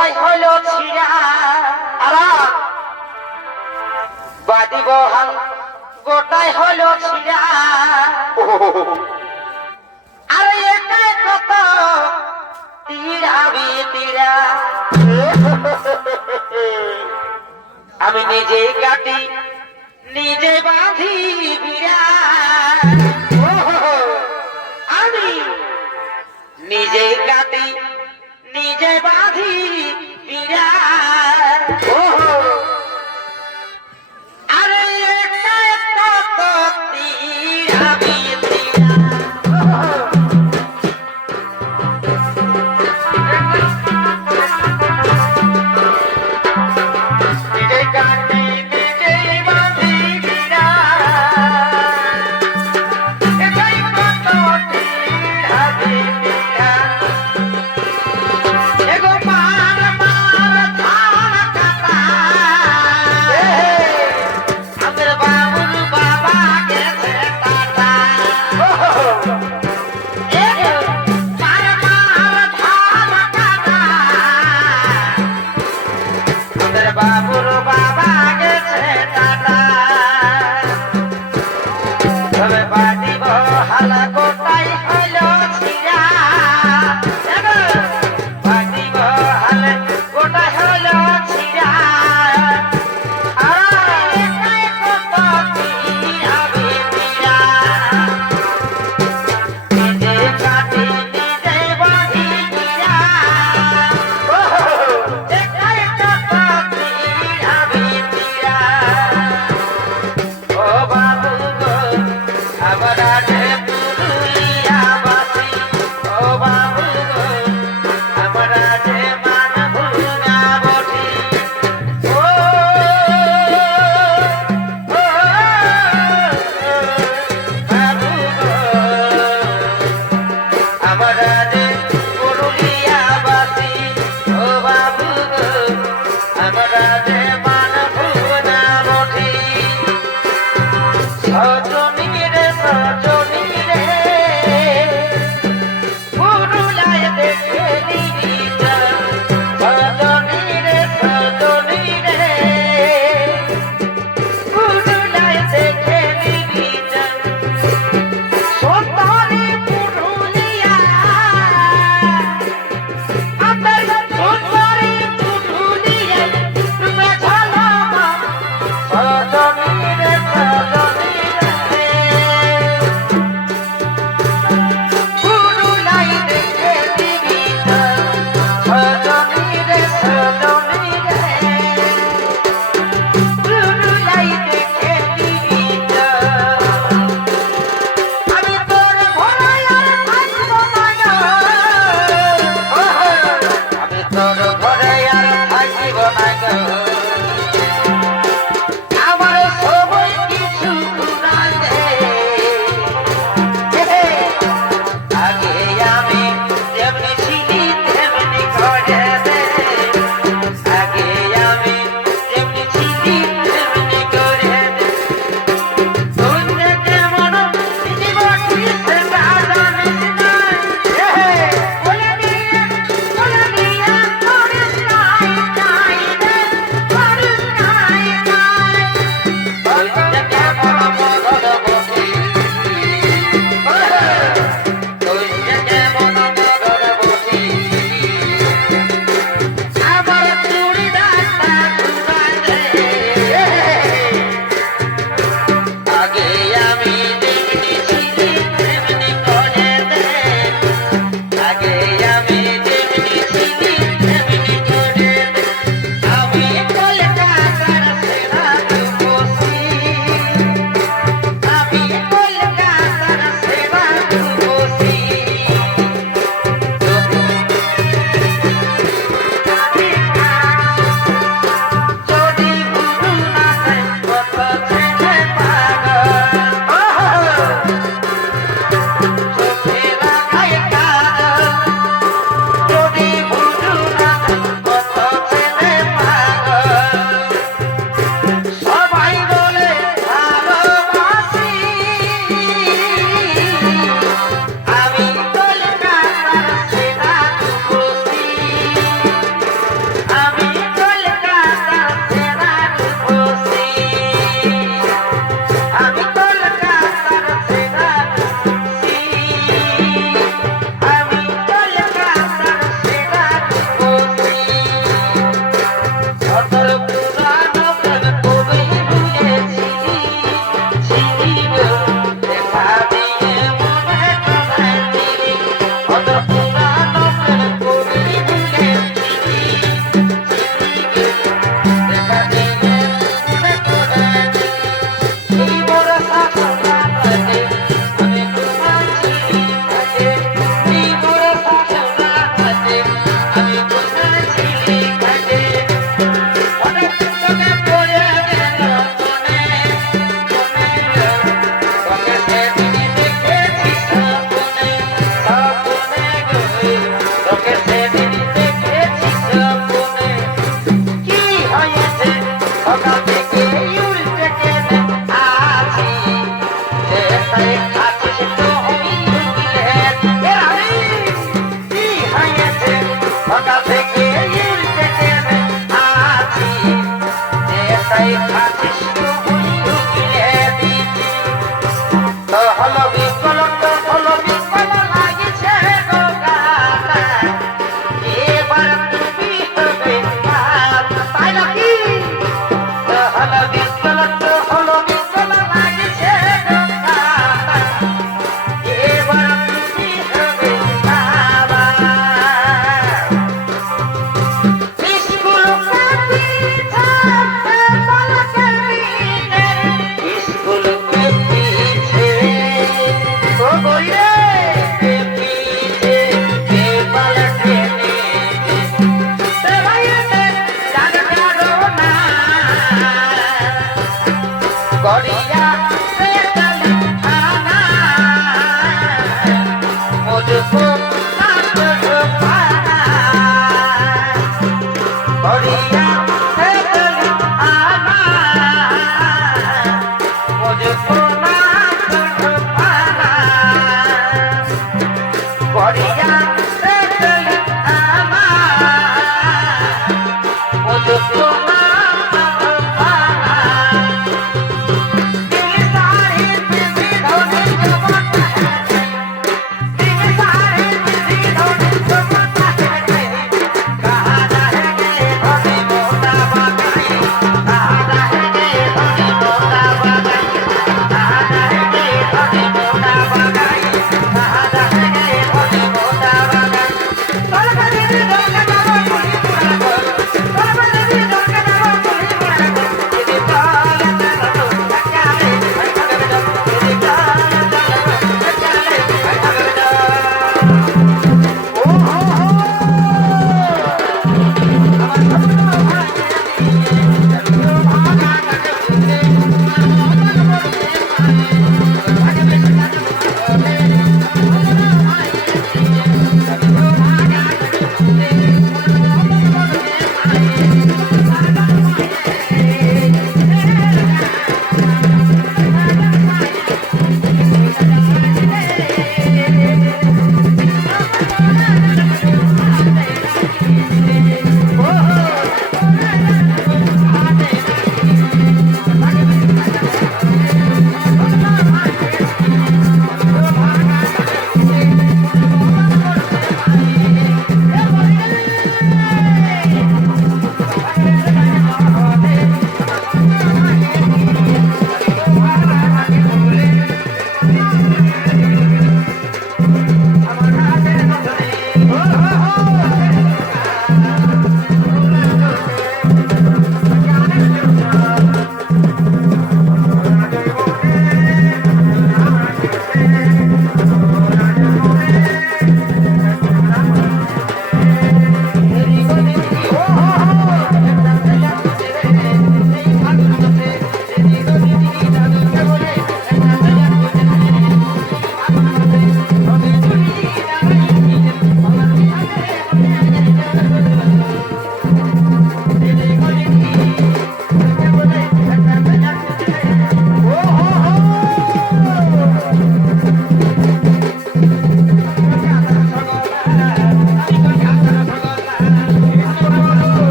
হৃদয় হল ছিড়া আরা। বাদিব গোটায় হল ছিড়া আরে একাই কত তীরাবি আমি নিজে কাটি, নিজে বাঁধি বিরা। আমি নিজে কাটি নিজে বাঁধি বিরা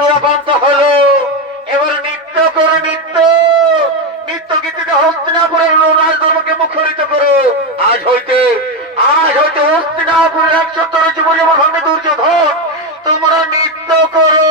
সুরাপান্ত হলো। এবার নৃত্য করো, নৃত্য। নৃত্য গীতিতে হস্তিনাপুরের রাজধর্মকে মুখরিত করো। আজ হইতে আজ হইতে হস্তিনাপুরের একশো তোর আমার মহাঙ্গে দুর্যোধন, তোমরা নৃত্য করো।